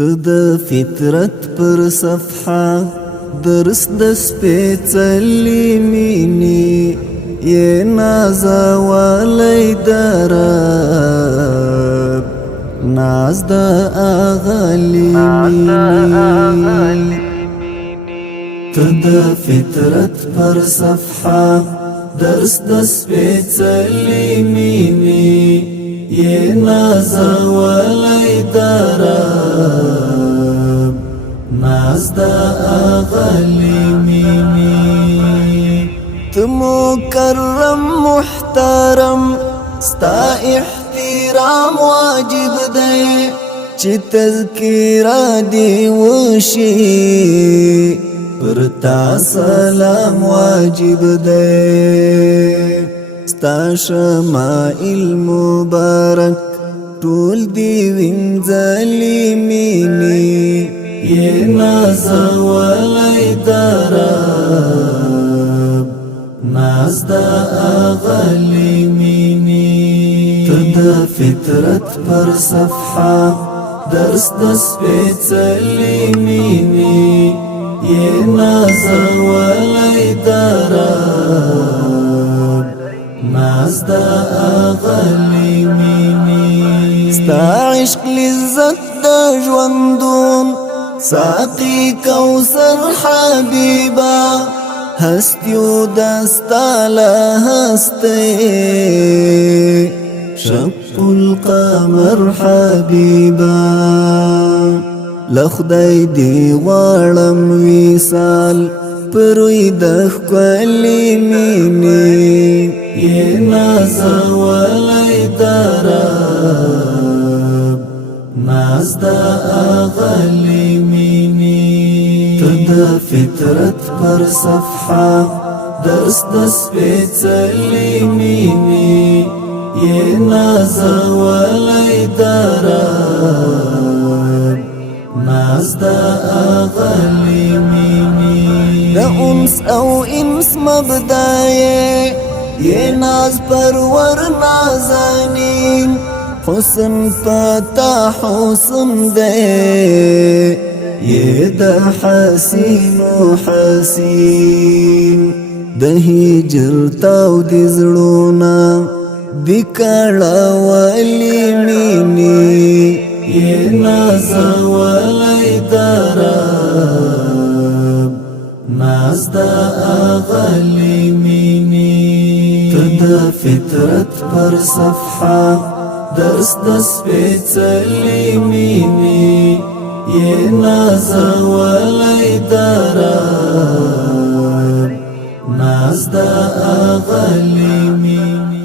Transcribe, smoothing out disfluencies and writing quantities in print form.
د فطرت پر صفحه درس د سپېڅلې مینې یې نازولی د رب ناز د اغلې مینې ته د فطرت پر صفحه درس د سپېڅلې مینې یې نازولی د رب ناز د اغلې مینې ته مکرم محترم ستا احترام واجب دی چې تذکیره دې وشي پر تا سلام واجب دی ستا شمائل مبارک ټول دی وینځلې مینې یې نازولی د رب ناز د اغلې مینې ته د فطرت پر صفحه درس د سپېڅلې مینې یې نازولی د رب ناز د اغلې مینې ستا عشق لذت د ژوندون ساقي کوثر حبیبا هستیو دستا له هستی شق القمر حبیبا لخدای دی غواړم وصال پروي د ښکلې مینې یې نازولی د رب ناز د اغلې مینې ته د فطرت پر صفحه درس د سپېڅلې مینې یې نازولی د رب ناز د اغلې مینې د انس او انس مبدایې یې ناز پرور نازنین حسن پتا حسن دی یې د حسینو حسین د هجر تاو د زړونه د کړولې مینې یې نازولی د رب ناز د اغلې مینې ته د فطرت پر صفحه درس د سپېڅلې مینې یې نازولی د رب ناز د اغلې مینې